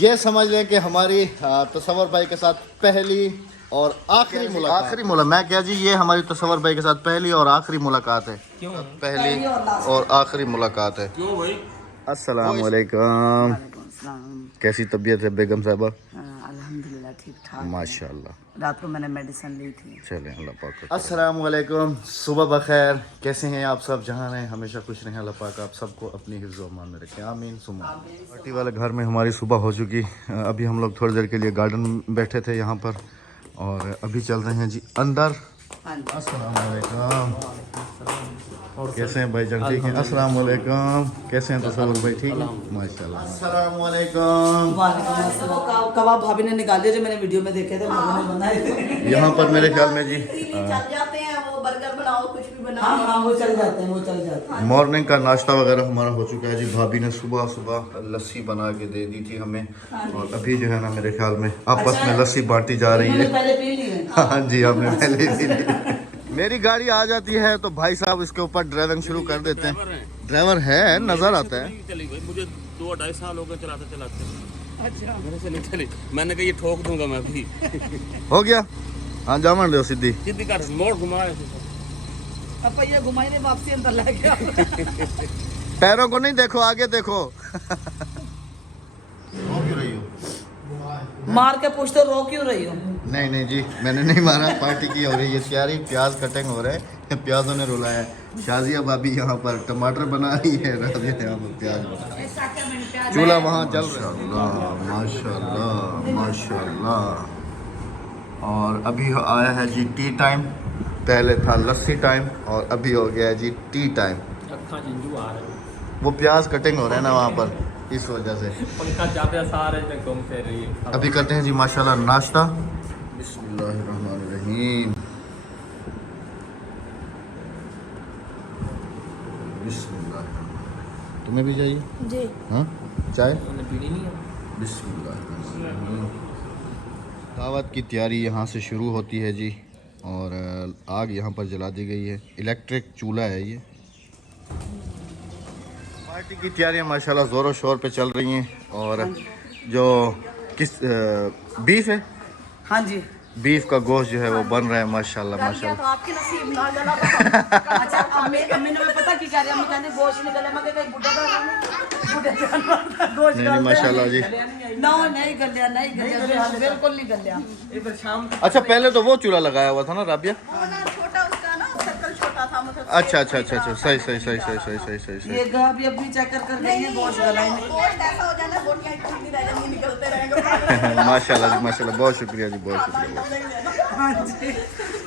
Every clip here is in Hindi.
ये समझ लें कि हमारी तसव्वुर भाई के साथ पहली और आखिरी मुलाकात। मैं क्या जी, ये हमारी तसव्वुर भाई के साथ पहली और आखिरी मुलाकात है। क्यों पहली और आखिरी मुलाकात है? क्यों भाई? अस्सलाम वालेकुम। कैसी तबीयत है बेगम साहबा? अल्हम्दुलिल्लाह ठीक ठाक। माशाल्लाह। रात को मैंने मेडिसिन ली थी। चलें, अल्लाह पाक। अस्सलाम वालेकुम, सुबह बखैर। कैसे हैं आप सब? जहाँ रहें हमेशा खुश रहें। अल्लाह पाक आप सबको अपनी हिफ्ज़ व अमान में रखें, आमीन सुमा। पार्टी वाले घर में हमारी सुबह हो चुकी। अभी हम लोग थोड़ी देर के लिए गार्डन में बैठे थे यहाँ पर, और अभी चल रहे हैं जी अंदर। अस्सलाम वालेकुम। कैसे हैं भाईजान? ठीक है। अस्सलाम वालेकुम। कैसे हैं तसव्वुर भाई? ठीक है माशाल्लाह। अस्सलाम वालेकुम। कबाब भाभी ने निकाले जो मैंने वीडियो में देखे थे, उन्होंने बनाए थे। यहाँ पर मेरे ख्याल में जी चल जाते हैं, वो बर्गर बनाओ, कुछ भी बनाओ। हाँ, वो चल जाते हैं। मॉर्निंग का नाश्ता वगैरह हमारा हो चुका है जी। भाभी ने सुबह सुबह लस्सी बना के दे दी थी हमें, और अभी जो है ना मेरे ख्याल में आपस में लस्सी बांटी जा रही है। पहले पी ली है। हाँ जी, हमने पहले पी ली। मेरी गाड़ी आ जाती है तो भाई साहब इसके ऊपर ड्राइविंग शुरू कर देते हैं। ड्राइवर है, नजर आता है। चली भाई, मुझे 2-2.5 साल हो गए चलाते। अच्छा, मेरे से नहीं चली। मैंने कहा ये ठोक दूंगा मैं भी। हो गया। हाँ, जामन दो सीधी कर मोड़ घुमा रहे थे। अब ये घुमाई ने वापसी अंदर ला गया। पैरों को नहीं देखो, आगे देखो। रो क्यों रही हो? मार के पूछते रो क्यों रही हो? नहीं जी, मैंने नहीं मारा। पार्टी की हो रही है तैयारी, प्याज कटिंग हो रहा है, प्याजों ने रुलाया है। शाजिया भाभी यहाँ पर टमाटर बना रही है, राबिया यहाँ पर प्याज बना रही है। चूल्हा वहाँ चल रहा है। माशाल्लाह माशाल्लाह। और अभी आया है जी टी टाइम। पहले था लस्सी टाइम और अभी हो गया है जी टी टाइम। वो प्याज कटिंग हो रहा है ना वहाँ पर, इस वजह से पंखा ज्यादा सारे घूम फिर रही है। अभी करते हैं जी माशाल्लाह नाश्ता। बिस्मिल्लाहिर्रहमानिर्रहीम। बिस्मिल्लाह। तुम्हें भी चाहिए जी? हाँ, चाय पीनी नहीं है। बिस्मिल्लाह। दावत की तैयारी यहाँ से शुरू होती है जी, और आग यहाँ पर जला दी गई है। इलेक्ट्रिक चूल्हा है ये। पार्टी की तैयारियाँ माशाल्लाह ज़ोरों शोर पे चल रही हैं। और जो किस बीफ है? हाँ जी, बीफ का गोश्त जो है वो बन रहा है माशाल्लाह माशाल्लाह। तो आपकी नसीब ना गला। अच्छा, अम्मी ने पता की कह रही, अम्मी कहने गोश्त निकले, मैं कहीं बुढ़ा गोश्त नहीं माशाल्लाह जी। नहीं गलिया, बिल्कुल नहीं गलिया। अच्छा, पहले तो वो चूल्हा लगाया हुआ था ना राबिया? छोटा उसका ना सर्कल छोटा था, मतलब अच्छा, सही। ये अभी चेक कर गई है, गोश्त गला ही नहीं। गोश्त ऐसा हो जाना, बोटियां टूटती रह जाएंगी, निकलते रहेंगे। माशाल्लाह जी माशाल्लाह, बहुत शुक्रिया जी, बहुत शुक्रिया। हाँ जी,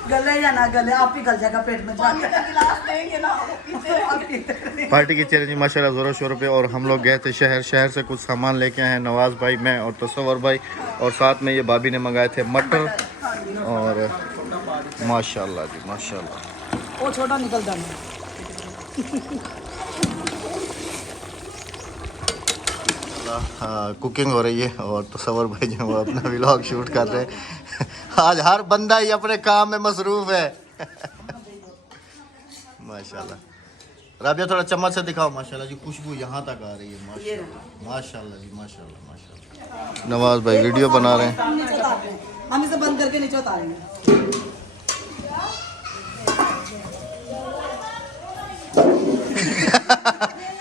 गले या ना गले, आप ही गल जाएगा पेट में जाके। गिलास देंगे ना, वो पीते पार्टी की चैलेंज माशाल्लाह ज़ोरों शोरों पे। और हम लोग गए थे शहर से कुछ सामान लेके आए हैं। नवाज़ भाई, मैं और तसव्वुर भाई, और साथ में ये भाभी ने मंगाए थे मटर। और माशाल्लाह जी माशाल्लाह। वो छोटा निकल जाना। कुकिंग हो रही है, और तसव्वुर भाई जो वो अपना व्लॉग शूट कर रहे हैं। आज हर बंदा ही अपने काम में मसरूफ है। माशाल्लाह। राबिया थोड़ा चम्मच से दिखाओ। माशाल्लाह जी, खुशबू यहाँ तक आ रही है। माशाल्लाह जी माशाल्लाह। नवाज भाई वीडियो बना रहे हैं। हम इसे बंद करके नीचे उतारेंगे।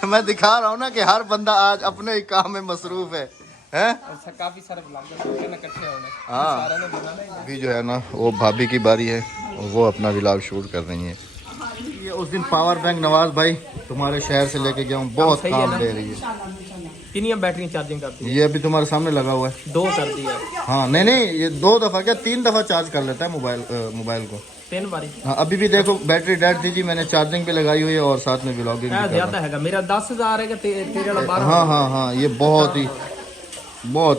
मैं दिखा रहा हूँ ना कि हर बंदा आज अपने ही काम में मसरूफ है, हैं? अच्छा, काफी सारे ब्लॉगर इकट्ठे होने। हाँ, अभी जो है ना वो भाभी की बारी है, और वो अपना व्लॉग शूट कर रही है। ये उस दिन पावर बैंक नवाज भाई तुम्हारे शहर से लेके गया हूँ, बहुत काम दे रही है। कितनी बैटरी चार्जिंग करती है? ये अभी तुम्हारे सामने लगा हुआ है। 2 कर दिया। हाँ, नहीं, ये 2 दफ़ा क्या 3 दफ़ा चार्ज कर लेता है मोबाइल को। 3 बारी। हाँ, अभी भी देखो बैटरी डेड थी जी, मैंने चार्जिंग पे लगाई हुई है और साथ में व्लॉगिंग भी कर ज्यादा है मेरा 10,000 है कि तेरे 12। हाँ, ये बहुत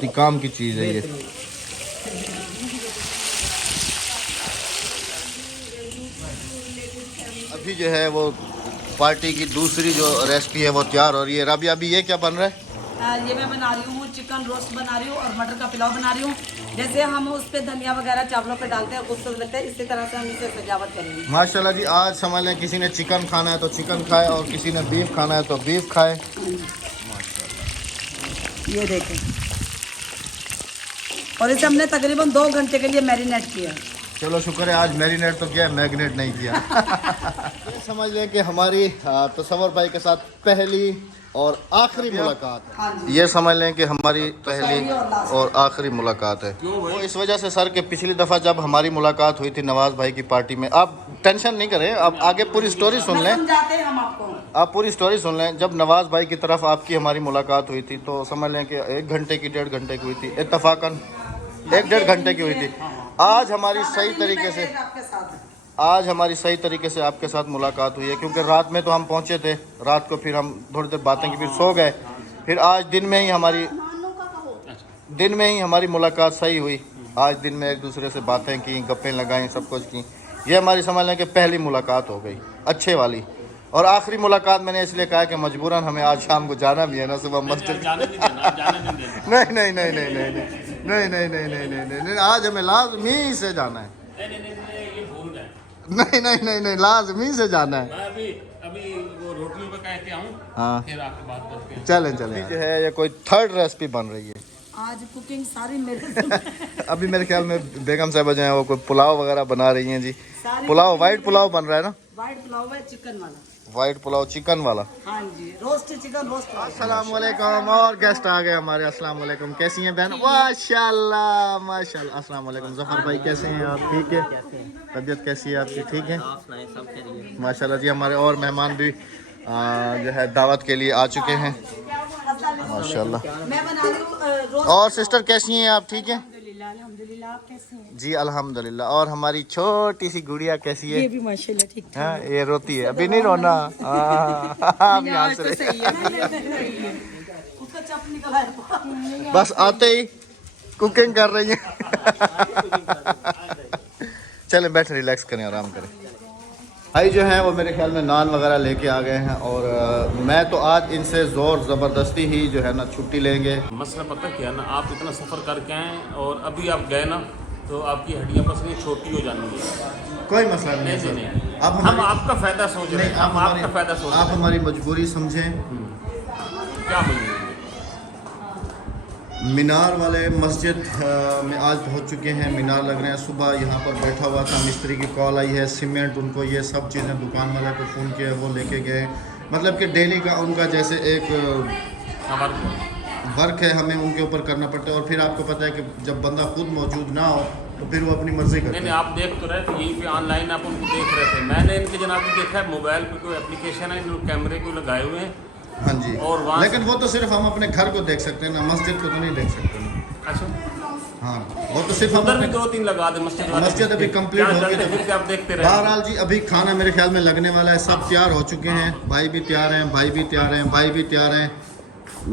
ही काम की चीज़ है ये। अभी जो है वो पार्टी की दूसरी जो रेसिपी है वो तैयार हो रही है। रबी, अभी ये क्या बन रहा है? ये मैं बना रही हूँ चिकन रोस्ट बना रही हूँ और मटर का पुलाव बना रही हूँ। जैसे हम उस पे धनिया वगैरह चावलों पे डालते हैं खूबसूरत लगता है, इसी तरह से हम इसे सजावट करेंगे। माशाल्लाह जी, आज समझ लें किसी ने चिकन खाना है तो चिकन खाए, और किसी ने बीफ खाना है तो बीफ खाए। ये देखें, और इसे हमने तकरीबन 2 घंटे के लिए मैरिनेट किया। चलो शुक्र है, आज मैरिनेट तो किया, मैग्नेट नहीं किया। ये समझ लें कि हमारी तसव्वुर भाई के साथ पहली और आखिरी मुलाकात है। ये समझ लें कि हमारी पहली और आखिरी मुलाकात है। वो इस वजह से सर कि पिछली दफ़ा जब हमारी मुलाकात हुई थी नवाज़ भाई की पार्टी में, आप टेंशन नहीं करें, आप आगे पूरी स्टोरी सुन लें, समझाते हैं हम आपको। आप पूरी स्टोरी सुन लें। जब नवाज़ भाई की तरफ आपकी हमारी मुलाकात हुई थी तो समझ लें कि 1 घंटे की 1.5 घंटे की हुई थी, इत्तफाकन 1-1.5 घंटे की हुई थी। आज हमारी सही तरीके से आपके साथ मुलाकात हुई है, क्योंकि रात में तो हम पहुंचे थे, रात को फिर हम थोड़ी देर बातें की, फिर सो गए, फिर आज दिन में ही हमारी मुलाकात सही हुई। आज दिन में एक दूसरे से बातें की, गप्पें लगाई, सब कुछ की। ये हमारी समझ लें कि पहली मुलाकात हो गई अच्छे वाली। और आखिरी मुलाकात मैंने इसलिए कहा कि मजबूरन हमें आज शाम को जाना भी है ना, सुबह मस्जिद। नहीं, आज हमें लाजमी से जाना है। नहीं, लाजमी से जाना है। अभी वो रोटियों पे कह के आऊं, हाँ फिर आपके बात करते हैं। चलें जो है ये कोई थर्ड रेसिपी बन रही है आज कुकिंग सारी मेरे अभी मेरे ख्याल में बेगम साहब जो है वो कोई पुलाव वगैरह बना रही हैं जी। पुलाव, वाइट पुलाव बन रहा है ना? वाइट पुलाव है चिकन वाला। वाइट पुलाव चिकन वाला। हाँ जी, रोस्ट चिकन रोस्ट। अस्सलाम वालेकुम, और गेस्ट आ गए हमारे। अस्सलाम वालेकुम, कैसी हैं बहन? माशाल्लाह माशाल्लाह। अस्सलाम वालेकुम, जफर भाई कैसे हैं आप? ठीक है, तबीयत कैसी है आपकी? ठीक है माशाल्लाह जी। हमारे और मेहमान भी जो है दावत के लिए आ चुके हैं माशाल्लाह। मैं बना रही हूँ रोस्ट। और सिस्टर कैसी हैं आप? ठीक है अल्हम्दुलिल्लाह। आप कैसे हैं? जी अल्हम्दुलिल्लाह। और हमारी छोटी सी गुड़िया कैसी है? ये भी माशाल्लाह ठीक है। हाँ, ये रोती है, अभी नहीं रोना। आप यहाँ से उसका चप निकला है। बस आते ही कुकिंग कर रही है। चलें बैठे, रिलैक्स करें, आराम करें। भाई जो हैं वो मेरे ख्याल में नान वगैरह लेके आ गए हैं, और मैं तो आज इनसे ज़ोर ज़बरदस्ती ही जो है ना छुट्टी लेंगे। मसला पता क्या है ना, आप इतना सफ़र करके आए और अभी आप गए ना तो आपकी हड्डियाँ बस नहीं छोटी हो जानी है। कोई मसला नहीं है सर। अब हम आपका फ़ायदा सोच रहे हैं, हम आपका फ़ायदा सोच रहे आप हमारी मजबूरी समझें। क्या मजबूरी? मीनार वाले मस्जिद में आज पहुंच चुके हैं। मीनार लग रहे हैं। सुबह यहाँ पर बैठा हुआ था, मिस्त्री की कॉल आई है, सीमेंट उनको ये सब चीज़ें दुकान वाले को फ़ोन किया, वो लेके गए। मतलब कि डेली का उनका जैसे एक वर्क है, हमें उनके ऊपर करना पड़ता है। और फिर आपको पता है कि जब बंदा खुद मौजूद ना हो तो फिर वो अपनी मर्जी करता है। नहीं, आप देख तो रहे थे, यहीं पे ऑनलाइन आप उनको देख रहे थे। मैंने इनके जनाब देखा है, मोबाइल पे कोई एप्लीकेशन है, इन कैमरे को लगाए हुए हैं। हाँ जी, और लेकिन वो तो सिर्फ हम अपने घर को देख सकते हैं ना, मस्जिद को तो नहीं देख सकते ना। अच्छा, हाँ, वो तो सिर्फ हम उधर भी अपने 2-3 लगा दे मस्जिद वाले। मस्जिद अभी कंप्लीट हो गई, फिर आप देखते रहे। बहरहाल जी अभी खाना मेरे ख्याल में लगने वाला है। सब तैयार हो चुके हैं, भाई भी तैयार हैं, भाई भी तैयार हैं, भाई भी तैयार हैं।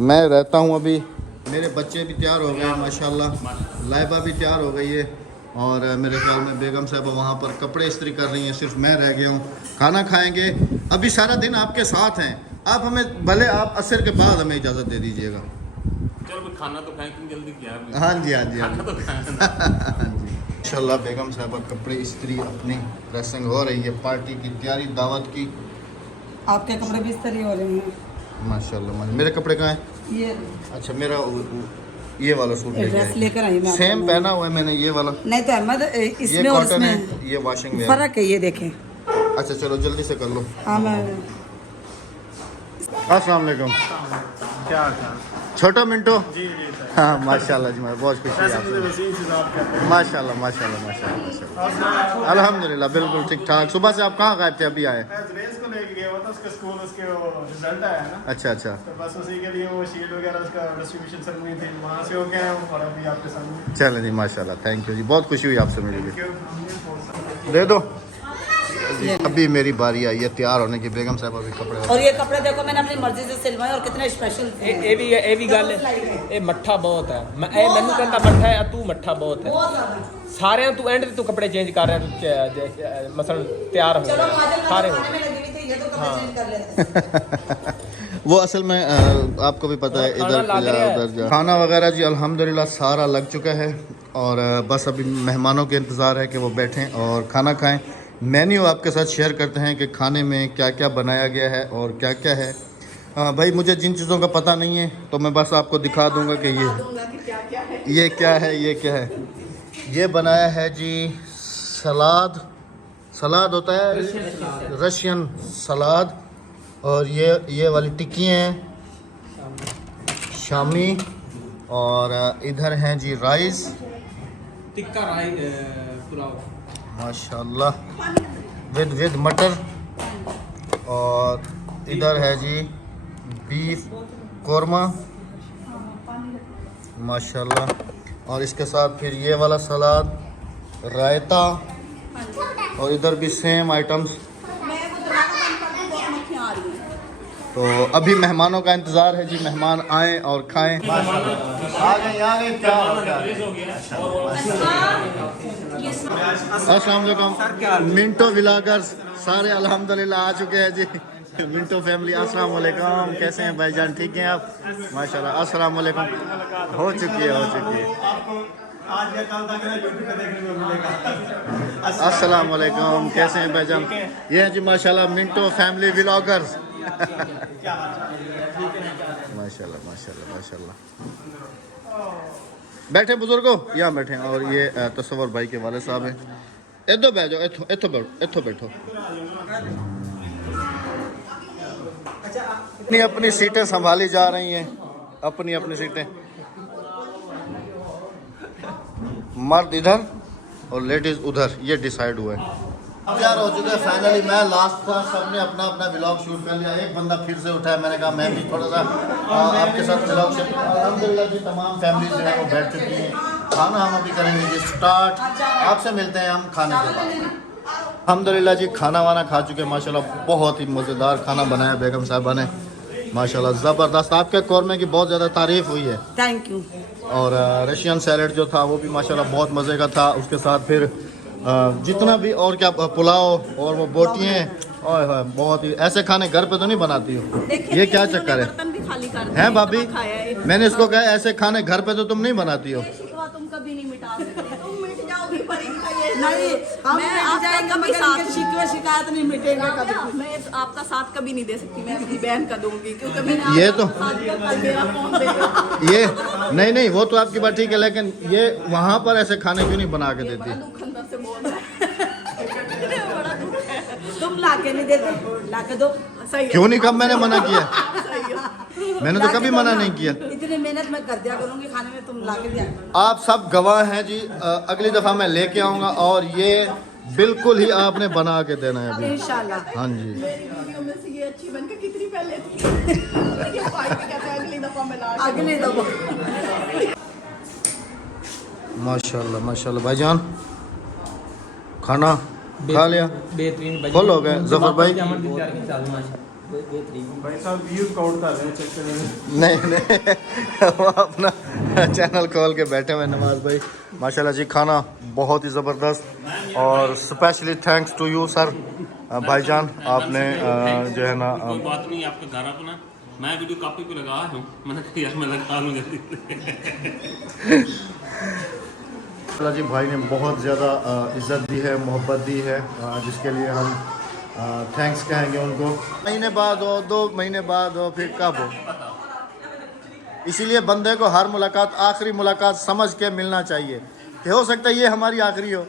मैं रहता हूँ अभी, मेरे बच्चे भी तैयार हो गए हैं माशाल्लाह, लाइबा भी तैयार हो गई है, और मेरे ख्याल में बेगम साहब वहाँ पर कपड़े इस्त्री कर रही हैं, सिर्फ मैं रह गया हूँ। खाना खाएँगे, अभी सारा दिन आपके साथ हैं। आप हमें भले आप असर के बाद हमें इजाज़त दे दीजिएगा। चलो खाना तो खाएं, जल्दी क्या है? हाँ जी, हाँ जी, हाँ खाना जी। तो खाएं ना। इंशाल्लाह बेगम साहब कपड़े इस्त्री अपनी ड्रेसिंग हो रही है, पार्टी की तैयारी, दावत की। आपके कपड़े भी इस्त्री हो रहे हैं माशाल्लाह। मेरे कपड़े कहाँ हैं? ये अच्छा, मेरा ये वाला सूट ड्रेस लेकर आई मैं। सेम पहना हुआ है मैंने, ये वाला। नहीं तो अहमद ये इसमें और कॉटन है, इसमें ये वॉशिंग में है। फर्क है, ये देखें। अच्छा चलो जल्दी से कर लो। हाँ मैं अस्सलाम वालेकुम। क्या हाल? छोटो मिंटो। जी जी सर। हाँ माशाल्लाह जी, मैं बहुत खुशी है वैसे आपसे। मुझे वैसे ही इंतजार करते हैं। माशाल्लाह माशाल्लाह माशाल्लाह अल्हम्दुलिल्लाह बिल्कुल ठीक ठाक। सुबह से आप कहाँ गायब थे? अभी आए? मैं जुरेज को लेके गया हुआ था, उसका स्कूल, उसके वो रिजल्ट आया ना, अच्छा अच्छा, तो बस उसी के लिए वो शील्ड वगैरह उसका डिस्ट्रीब्यूशन सेरेमनी थी, वहाँ से हो गए हैं और अभी आपके सामने। चलें जी माशाल्लाह, थैंक यू जी, बहुत खुशी हुई आपसे मिली। क्यों? दे दो जी। अभी मेरी बारी आई है तैयार होने की। बेगम साहब अभी कपड़े और ये कपड़े देखो मैंने अपनी मर्जी से सिलवाए और कितने स्पेशल थे। ਇਹ ਵੀ ਗੱਲ ਇਹ ਮੱਠਾ ਬਹੁਤ ਹੈ। ਮੈਨੂੰ ਕਹਿੰਦਾ ਮੱਠਾ ਹੈ, ਤੂੰ ਮੱਠਾ ਬਹੁਤ ਹੈ। बहुत ज्यादा। ਸਾਰਿਆਂ ਨੂੰ ਤੂੰ ਐਂਡ ਤੇ ਤੂੰ ਕੱਪੜੇ ਚੇਂਜ ਕਰ ਰਿਹਾ, ਤੂੰ ਮਸਲਨ ਤਿਆਰ ਹੋ चलो ਰਿਹਾ माजिद ਸਾਰੇ खाने में लगी हुई थी, ये तो कपड़े चेंज कर लेते हैं। वो असल में आपको भी पता है, खाना इधर लग जा रहा है। उधर जा। खाना वगैरह जी अल्हम्दुलिल्लाह सारा लग चुका है, और बस अभी मेहमानों के इंतज़ार है कि वो बैठें और खाना खाएं। मेन्यू आपके साथ शेयर करते हैं कि खाने में क्या क्या बनाया गया है और क्या क्या है। हाँ भाई, मुझे जिन चीज़ों का पता नहीं है तो मैं बस आपको दिखा दूंगा कि दूंगा कि क्या क्या है। ये क्या है, ये क्या है। ये बनाया है जी सलाद। सलाद होता है रशियन सलाद। और ये वाली टिक्की हैं शामी। और इधर हैं जी राइस टिक्का पुलाव माशाल्लाह विद मटर। और इधर है जी बीफ कोरमा माशाल्लाह। और इसके साथ फिर ये वाला सलाद, रायता। और इधर भी सेम आइटम्स। मैं वो दरवाजा बंद कर दूं, बहुत मक्खियां आ रही हैं। तो अभी मेहमानों का इंतज़ार है जी, मेहमान आए और खाएं। आ गए क्या अस्सलाम वालेकुम। मिंटो व्लॉगर्स सारे अल्हम्दुलिल्लाह आ चुके हैं जी। मिंटो फैमिली अस्सलाम वालेकुम। कैसे हैं भाईजान, ठीक हैं आप? माशाल्लाह अस्सलाम वालेकुम। हो चुकी है आपको आज या कल तक यूट्यूब पे देखने को मिलेगा। अस्सलाम वालेकुम। कैसे हैं भाईजान? ये हैं जी माशाल्लाह मिंटो फैमिली व्लॉगर्स। माशाल्लाह माशाल्लाह माशाल्लाह। बैठे बुजुर्गो, यहाँ बैठे हैं। और ये तसव्वुर भाई के वाले साहब हैं। इधर बैठ जाओ, इथो बैठो। अपनी अपनी सीटें संभाली जा रही हैं, अपनी अपनी सीटें। मर्द इधर और लेडीज उधर, ये डिसाइड हुआ है। तैयार हो चुके हैं फाइनली। मैं लास्ट था, सबने अपना अपना व्लॉग शूट कर लिया। एक बंदा फिर से उठा है, मैंने कहा मैं भी थोड़ा सा आपके साथ व्लॉग शूट। अल्हम्दुलिल्लाह जी तमाम फैमिली जो है वो बैठ चुकी हैं। खाना हम अभी करेंगे जी स्टार्ट। आपसे मिलते हैं हम खाने के बाद। अल्हम्दुलिल्लाह जी खाना वाना खा चुके हैं माशाल्लाह। बहुत ही मज़ेदार खाना बनाया बेगम साहिबा ने माशाल्लाह, ज़बरदस्त। आपके कौरमे की बहुत ज़्यादा तारीफ़ हुई है। Thank you. और रशियन सैलेड जो था वो भी माशाल्लाह बहुत मज़े का था। उसके साथ फिर जितना भी और क्या पुलाव और वो बोटियाँ, ओए होए बहुत ही। ऐसे खाने घर पे तो नहीं बनाती हो, ये क्या चक्कर है? बर्तन भी खाली कर दिए, हैं भाभी? इतना खाया है। मैंने इसको कहा ऐसे खाने घर पे तो तुम नहीं बनाती हो। शिकवा तुम कभी नहीं मिटा सकते, तुम मिट जाओगी पर इनका ये नहीं, हम मैं मिट जाएंगे आपका मगर साथ इनके शिकवे शिकायत नहीं मिटेंगे कभी। मैं आपका साथ कभी नहीं दे सकती, मैं अपनी बहन का दूंगी क्योंकि मैंने ये आपका तो- साथ दिया, कल मेरा कौन देगा? ये नहीं वो तो आपकी बात ठीक है, लेकिन ये वहाँ पर ऐसे खाने क्यों नहीं बना के बड़ा देती? दुख अंदर से बोल रहा है। बड़ा दुख है। तुम लाके नहीं देते, लाके दो। सही है। क्यों नहीं, कब मैंने मना किया? सही है। मैंने तो कभी मना नहीं किया। इतनी मेहनत मैं कर दिया करूंगी खाने में, तुम लाके दिया। आप सब गवाह हैं जी। अगली दफ़ा मैं लेके आऊँगा और ये बिल्कुल ही आपने बना के देना है अभी। इंशाल्लाह। हाँ जी मेरी वीडियो में से ये अच्छी बनकर कितनी पहले थी। ये भाई भी कहते हैं अगली दफा मैं ला अगली दफा। माशाल्लाह माशाल्लाह। भाईजान खाना खा लिया? बेहतरीन फुल हो गए जफर भाई? भाई साहब व्यूज काउंट कर रहे हैं, चेक करें। नहीं वो अपना चैनल खोल के बैठे हुए नवाज भाई। माशाल्लाह जी खाना बहुत ही ज़बरदस्त। और specially thanks to you sir भाईजान, आपने जो है ना कोई बात नहीं, आपके घर अपना मैं वीडियो कॉपी पे लगा हूँ, मैंने कहा यार मैं लगा लूँ जल्दी। अल्लाह जी भाई ने बहुत ज़्यादा इज़्ज़त दी है, मोहब्बत दी है, जिसके लिए हम थैंक्स कहेंगे उनको। महीने बाद हो, 2 महीने बाद हो, फिर कब हो, इसीलिए बंदे को हर मुलाकात आखिरी मुलाकात समझ के मिलना चाहिए कि हो सकता है ये हमारी आखिरी हो।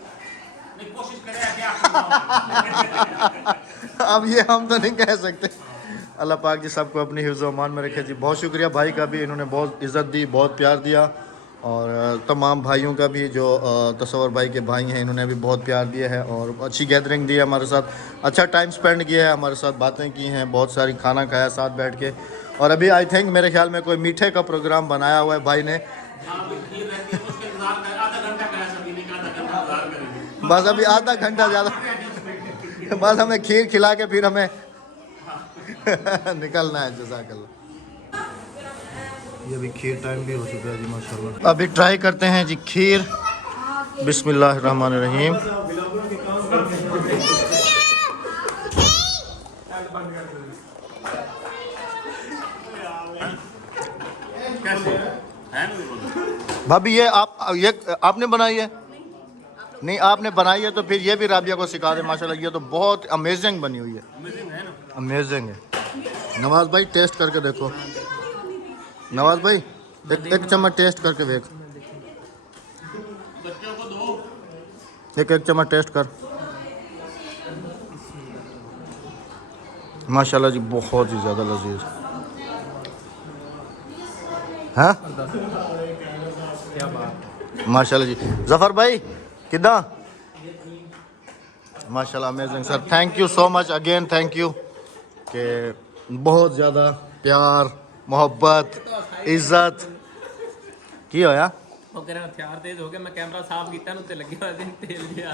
कोशिश करें कि आप अब ये हम तो नहीं कह सकते। अल्लाह पाक जी सबको अपनी हिफ्ज़ व अमान में रखे जी। बहुत शुक्रिया भाई का भी, इन्होंने बहुत इज़्ज़त दी, बहुत प्यार दिया। और तमाम भाइयों का भी जो तसव्वुर भाई के भाई हैं, इन्होंने भी बहुत प्यार दिया है और अच्छी गैदरिंग दी है हमारे साथ, अच्छा टाइम स्पेंड किया है हमारे साथ, बातें की हैं, बहुत सारी खाना खाया साथ बैठ के। और अभी आई थिंक मेरे ख्याल में कोई मीठे का प्रोग्राम बनाया हुआ है भाई ने। बस अभी आधा घंटा ज़्यादा बस हमें खीर खिला के फिर हमें निकलना है। जज़ाकल्लाह। ये अभी खीर टाइम भी हो चुका है जी माशाल्लाह। अभी ट्राई करते हैं जी खीर। बिस्मिल्लाहिर्रहमानिर्रहीम। भाभी ये आपने बनाई है? नहीं आपने बनाई है तो फिर ये भी राबिया को सिखा दे माशाल्लाह। ये तो बहुत अमेजिंग बनी हुई है, अमेजिंग है। नवाज भाई टेस्ट करके देखो। नवाज भाई एक चम्मच टेस्ट करके देख। एक चम्मच टेस्ट कर। माशाल्लाह जी बहुत ही ज़्यादा लजीज है। क्या बात। माशाल्लाह जी। जफर भाई किदा? माशाल्लाह amazing sir, thank you so much again, thank you कि बहुत ज़्यादा प्यार मोहब्बत इज्जत की होया। ਉਹ ਕਹਿੰਦਾ ਹਥਿਆਰ ਤੇਜ਼ ਹੋ ਗਿਆ ਮੈਂ ਕੈਮਰਾ ਸਾਫ਼ ਕੀਤਾ ਨੂੰ ਤੇ ਲੱਗਿਆ ਹੋਇਆ ਸੀ ਤੇਲ ਜਿਹਾ।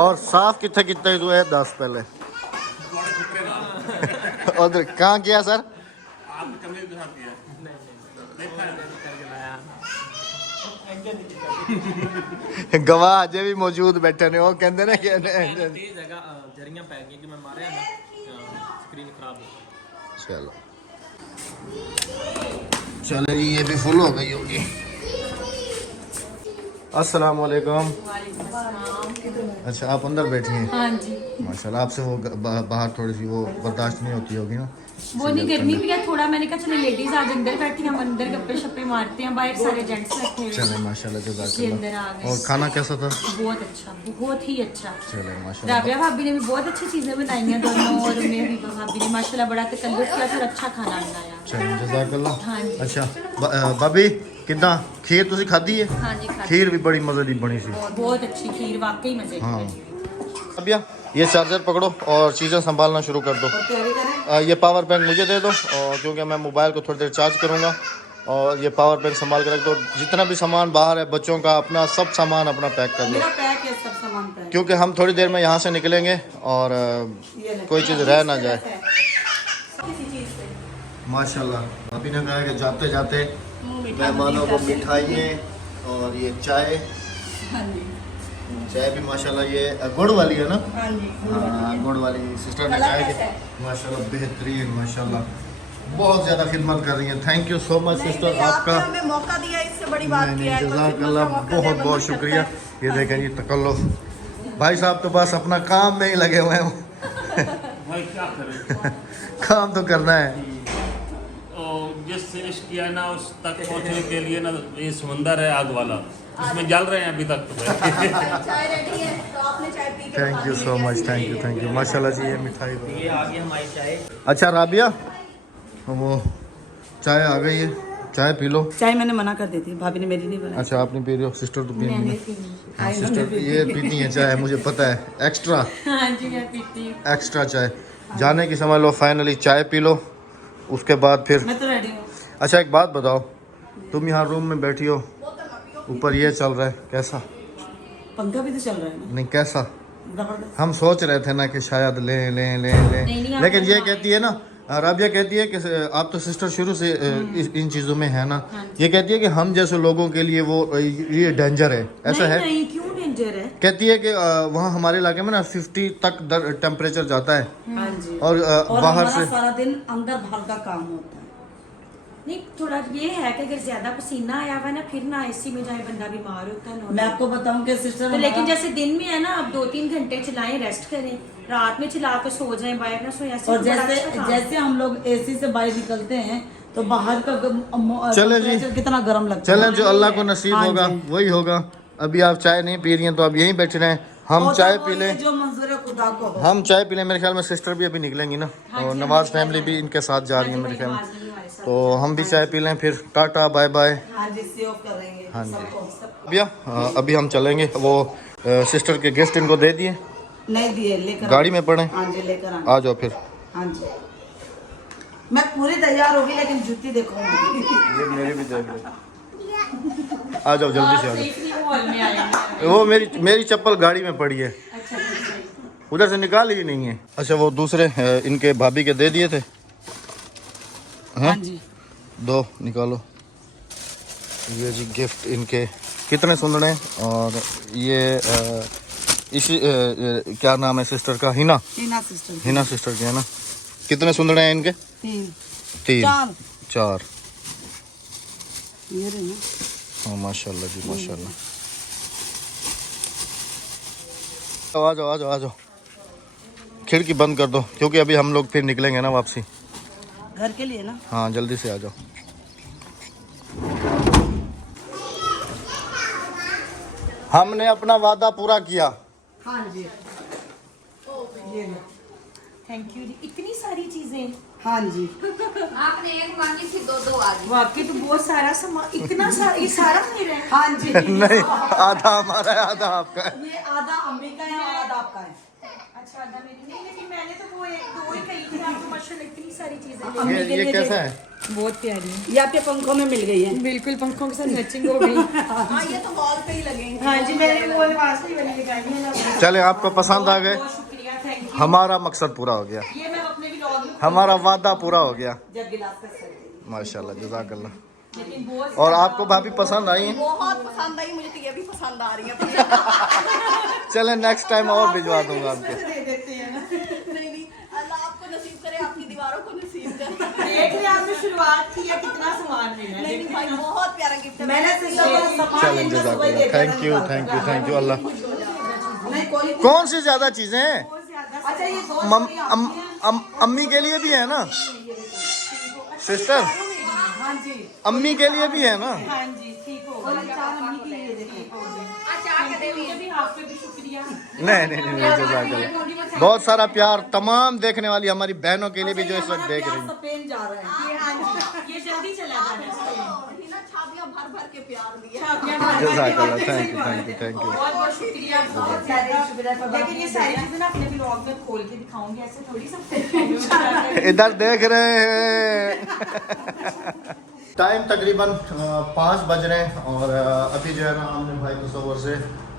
और साफ कितने कितने हुए 10 पहले उधर कहाँ किया सर? गवाह अजे भी मौजूद बैठे ने वो कहते ने कि ਇਹ ਜਗ੍ਹਾ ਜਰੀਆਂ ਪੈ ਗਈਆਂ ਕਿ ਮੈਂ ਮਾਰਿਆ ਨਾ ਸਕਰੀਨ ਖਰਾਬ ਹੋ ਗਈ। चलो चलो जी ये भी फुल हो गई होगी। अस्सलाम वालेकुम। अच्छा आप अंदर बैठी हैं? हाँ जी। माशाल्लाह आपसे वो बाहर थोड़ी सी वो बर्दाश्त नहीं होती होगी ना? वो नहीं गर्मी भी है थोड़ा, मैंने कहा चलो लेडीज आज अंदर बैठी हैं, हम अंदर गप्पे शप्पे मारते हैं, बाहर सारे जेंट्स बैठे हुए चले हैं। माशाल्लाह इसलिए अंदर जज़ाकल्लाह। आ गए। और खाना कैसा था? बहुत अच्छा, बहुत ही अच्छा। चले माशाल्लाह। राबिया भाभी ने भी बहुत अच्छी चीजें बनाई हैं दोनों, और मेरी भाभी ने माशाल्लाह बड़ा तकल्लुफ किया, फिर अच्छा खाना बनाया। चले जज़ाकल्लाह। हाँ जी। अच्छा भाभी कितना खीर तुसी खाधी है? हाँ जी खाती। खीर भी बड़ी मजे की बनी सी। बहुत अच्छी खीर, वाकई मजे की हाँ। बनी। अब ये चार्जर पकड़ो और चीज़ें संभालना शुरू कर दो। ये पावर बैंक मुझे दे दो और क्योंकि मैं मोबाइल को थोड़ी देर चार्ज करूँगा, और ये पावर बैंक संभाल के रख दो। जितना भी सामान बाहर है बच्चों का अपना सब सामान अपना पैक कर दो, मेरा पैक है, सब सामान पैक। क्योंकि हम थोड़ी देर में यहाँ से निकलेंगे और कोई चीज़ रह ना जाए। माशाल्लाह अभी ने कहा कि जाते जाते मेहमानों को मिठाइयाँ और ये चाय। चाय भी माशाल्लाह ये गुड़ वाली है ना? हाँ गुड़ वाली सिस्टर ने चाय की माशाल्लाह बेहतरीन, माशाल्लाह बहुत ज़्यादा खिदमत कर रही हैं। Thank you so much sister आपका। हमें मौका दिया, इससे बड़ी बात क्या है। जज़ाकल्लाह बहुत बहुत शुक्रिया। ये देखें जी तकल्लुफ भाई साहब तो बस अपना काम में ही लगे हुए हैं। भाई क्या करें। काम तो करना है। और जिससे इश्क किया है ना उस तक पहुंचने के लिए ना ये समंदर है आग वाला, इसमें जल रहे हैं अभी तक। चाय रेडी है तो आपने चाय पी के thank you so much, thank you माशाल्लाह जी। ये मिठाई ये आ गई हमारी चाय। अच्छा राबिया वो चाय आ गई है, चाय पी लो। चाय मैंने मना कर दी थी, भाभी ने मेरी नहीं बनाई। अच्छा आप नहीं पी रहे हो, सिस्टर तो पी रही है। हाँ, आई नो, सिस्टर ये पीती है चाय, मुझे पता है। एक्स्ट्रा हाँ जी मैं पीती हूँ। एक्स्ट्रा चाय जाने की समझ लो। फाइनली चाय पी लो, उसके बाद फिर मैं तो रेडी हूँ। अच्छा एक बात बताओ, तुम यहाँ रूम में बैठी हो, ऊपर ये चल रहा है कैसा? पंखा भी तो चल रहा है ना, नहीं कैसा? जबरदस्त। हम सोच रहे थे ना कि शायद लें लें लें लें, नहीं, आप लेकिन ये बनवाएं। कहती है ना राबिया कहती है कि आप तो सिस्टर शुरू से इन चीज़ों में है ना, ये कहती है कि हम जैसे लोगों के लिए वो ये डेंजर है, ऐसा है? नहीं क्यों डेंजर है? कहती है कि वहाँ हमारे इलाके में ना 50 तक टेम्परेचर जाता है हाँ जी। और और बाहर हमारा से सारा दिन अंदर बाहर का काम होता है। नहीं थोड़ा ये है कि अगर ज्यादा पसीना आया हुआ है ना, फिर ना एसी में जाए बंदा बीमार होता है ना। मैं आपको बताऊं कि सिस्टर तो लेकिन जैसे दिन में है ना, आप 2-3 घंटे चलाएं, रेस्ट करें, रात में चला के सो जाएं, बाहर ना सोएं, ऐसे और तो बड़ा जैसे अच्छा काम है। जैसे हम लोग एसी से बाहर निकलते हैं तो बाहर का चले जी। टेम्परेचर कितना गर्म लगता है। चलें जो अल्लाह को नसीब हाँ होगा जी। वही होगा। अभी आप चाय नहीं पी रही हैं तो आप यहीं बैठे रहें, हम होता चाय वो पी है लें। जो मंजूर है खुदा को हो। हम चाय पी लें, मेरे ख्याल में सिस्टर भी अभी निकलेंगी ना, और नवाज फैमिली भी इनके साथ जा रही है मेरे ख्याल में, तो हम भी चाय पी लें फिर टाटा बाय बाय। हाँ जी सेव करेंगे हाँ जी। सबको। भैया अभी हम चलेंगे, वो सिस्टर के गेस्ट इनको दे दिए, नहीं दिए लेकर गाड़ी में पड़े, हाँ जी लेकर आए। आ जाओ फिर। हाँ जी मैं पूरी तैयार होगी, लेकिन जूती देखो ये मेरी भी देख लो, आ जाओ जल्दी से आ जाओ। हॉल में आएंगे। वो मेरी चप्पल गाड़ी में पड़ी है, उधर से निकाल ही नहीं है। अच्छा वो दूसरे इनके भाभी के दे दिए थे, हाँ जी दो निकालो। ये जी गिफ्ट इनके कितने सुंदर हैं, और ये इसी क्या नाम है सिस्टर का? हिना सिस्टर हिना सिस्टर के है ना। कितने सुंदर हैं इनके? 3 4। ये रहे ना। हाँ माशाल्लाह जी माशाल्लाह। आ जाओ आ जाओ आ जाओ, खिड़की बंद कर दो क्योंकि अभी हम लोग फिर निकलेंगे ना वापसी। घर के लिए ना। हाँ जल्दी से आ जाओ। हमने अपना वादा पूरा किया। हाँ जी, थैंक यू। इतनी सारी चीजें। हाँ जी। आपने एक मांगी थी, दो दो आ गई। वाकई तो बहुत सारा सामान, इतना सारा, ये सारा मेरा है। हाँ जी। नहीं, आधा हमारा है आधा आपका है। ये आधा अम्मी का है और आधा आपका है। अच्छा आधा मेरी नहीं, लेकिन मैंने तो वो एक दो ही कही थी। आपको माशाल्लाह इतनी सारी चीजें। ये कैसा है? बहुत प्यारी है। ये आपके पंखों में मिल गई है। बिल्कुल पंखों के साथ मैचिंग हो गई। हाँ ये तो वॉल पे ही लगेंगे। हाँ जी, मैंने वो वास्ते ही वाली लगाई है ना। चले, आपको पसंद आ गए? बहुत शुक्रिया, थैंक यू। हमारा मकसद पूरा हो गया, ये मैं अपने व्लॉग में हमारा वादा पूरा हो गया। जब गिलास पे सर्दी। माशाल्लाह, जज़ाकल्लाह। लेकिन बहुत और आपको भाभी पसंद आई हैं? बहुत पसंद आई मुझे, तो ये भी पसंद आ रही है। चले नेक्स्ट टाइम और भिजवा दूंगा आपके। दे देते हैं ना। नहीं, अल्लाह आपको नसीब करे, आपकी दीवारों को नसीब करे। देख रहे आपने शुरुआत की है, कितना सामान मिला है। नहीं भाई, बहुत प्यारा गिफ्ट है। मैंने चलें, जज़ाकल्लाह, thank you thank you thank you. Allah, नहीं कोई। कौन सी ज्यादा चीजें हैं? अच्छा ये दो अम्मी के लिए भी है ना सिस्टर? हाँ जी। अम्मी के लिए भी है ना? हाँ जी, ठीक हो और ये चार अम्मी के लिए देखिए। मुझे भी आपसे भी शुक्रिया। नहीं, जज़ाकल्लाह। बहुत सारा प्यार तमाम देखने वाली हमारी बहनों के लिए भी जो इस वक्त देख रही हैं। स्पेन जा रहे हैं। हाँ जी, ये जल्दी चला जाना। छापियाँ भर भर के प्यार दिया। जज़ाकल्लाह, thank you thank you thank you. बहुत बहुत शुक्रिया, बहुत ज्यादा। लेकिन ये सारी चीजें ना अपने ब्लॉग में खोल के दिखाऊंगी, ऐसे थोड़ी सब। इधर देख रहे हैं। टाइम तकरीबन 5 बज रहे हैं और अभी जो है ना हमने भाई तसव्वुर से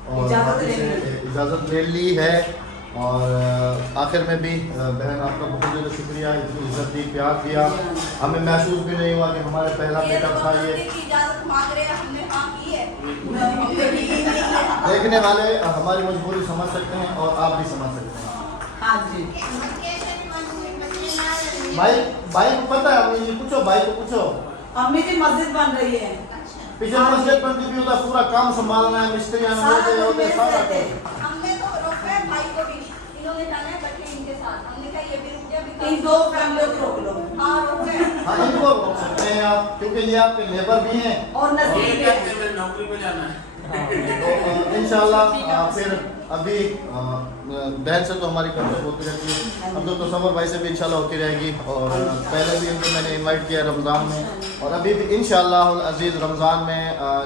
और भाभी से इजाज़त ले ली है। और आखिर में भी बहन आपका बहुत ज़्यादा शुक्रिया, इतनी इज्जत दी, प्यार दिया। हमें महसूस भी नहीं हुआ कि हमारा पहला मेकअप था ये। इजाजत मांग रहे हैं, हमने हाँ की है। हमने ली नहीं है। देखने वाले हमारी मजबूरी समझ सकते हैं और आप भी समझ सकते हैं। हाँ जी। भाई को पता है, अम्मी जी पूछो, भाई को पूछो। अम्मी जी मस्जिद बन रही है। पीछे मस्जिद बनती भी होता, पूरा काम संभालना है, मिस्त्री आना होते सारा काम। हमने तो रोका है भाई को भी, इन्होंने जाना है बच्चे इनके साथ। हमने कहा ये भी रुक जाए, अभी इन दो फैमिलियों को रोक लो। हाँ रोक गए। हाँ, इनको रोक सकते हैं आप क्योंकि ये आपके लेबर भी हैं। और नजदीक है। नौकरी पे जाना है। तो इंशाल्लाह फिर अभी बहन से तो हमारी कंटेक्ट होती रहती है, अब तो तसव्वुर भाई से भी इंशाल्लाह होती रहेगी। और पहले भी इनको मैंने इनवाइट किया रमज़ान में और अभी भी इंशाल्लाह अज़ीज़ रमज़ान में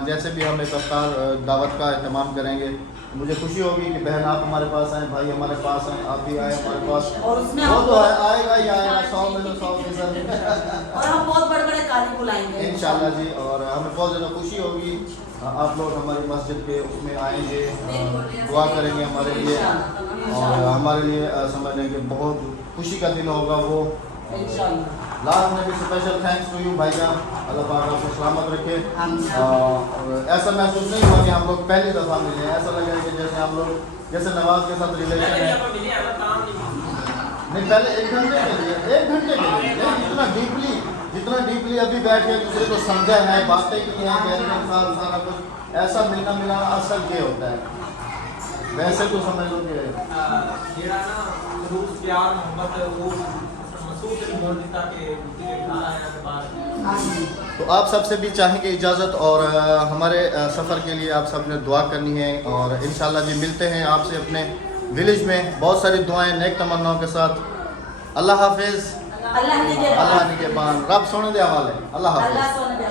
जैसे भी हम एक अफ्तार दावत का एहतमाम करेंगे, मुझे खुशी होगी कि बहन आप हमारे पास आए, भाई हमारे पास आए, आप भी आए हमारे पास। और उसमें वो हम तो है, आएगा ही आएगा, 100% और हम बहुत बड़े बड़े कार्य बुलाएंगे इंशाल्लाह जी। और हमें बहुत ज़्यादा खुशी होगी, आप लोग हमारी मस्जिद के उसमें आएंगे, दुआ करेंगे हमारे लिए और हमारे लिए समझ लें कि बहुत खुशी का दिन होगा वो। लास्ट में भी स्पेशल थैंक्स टू यू भाईजान, अल्लाह पाक आपको सलामत रखे। और ऐसा महसूस नहीं हुआ कि हम लोग पहली दफ़ा मिले, ऐसा लगा कि जैसे हम लोग जैसे नवाज के साथ रिलेशन है। नहीं, पहले 1 घंटे के लिए, 1 घंटे के लिए नहीं, जितना डीपली अभी बैठ के दूसरे को समझा है, बातें की हैं, सारा कुछ ऐसा मिलना मिलाना असल ये होता है। वैसे तो समझ लो कि प्यार मोहब्बत वो महसूस नहीं होती ताकि तो आप सबसे भी चाहेंगे इजाज़त और हमारे सफ़र के लिए आप सब ने दुआ करनी है। और इंशाल्लाह जी मिलते हैं आपसे अपने विलेज में, बहुत सारी दुआएं नेक तमन्नाओं के साथ। अल्लाह हाफिज़, अल्लाह अल्लाह निगहबान, रब सोने दे हवाले। अल्लाह हाफिज़। अल्लाह सोने दे।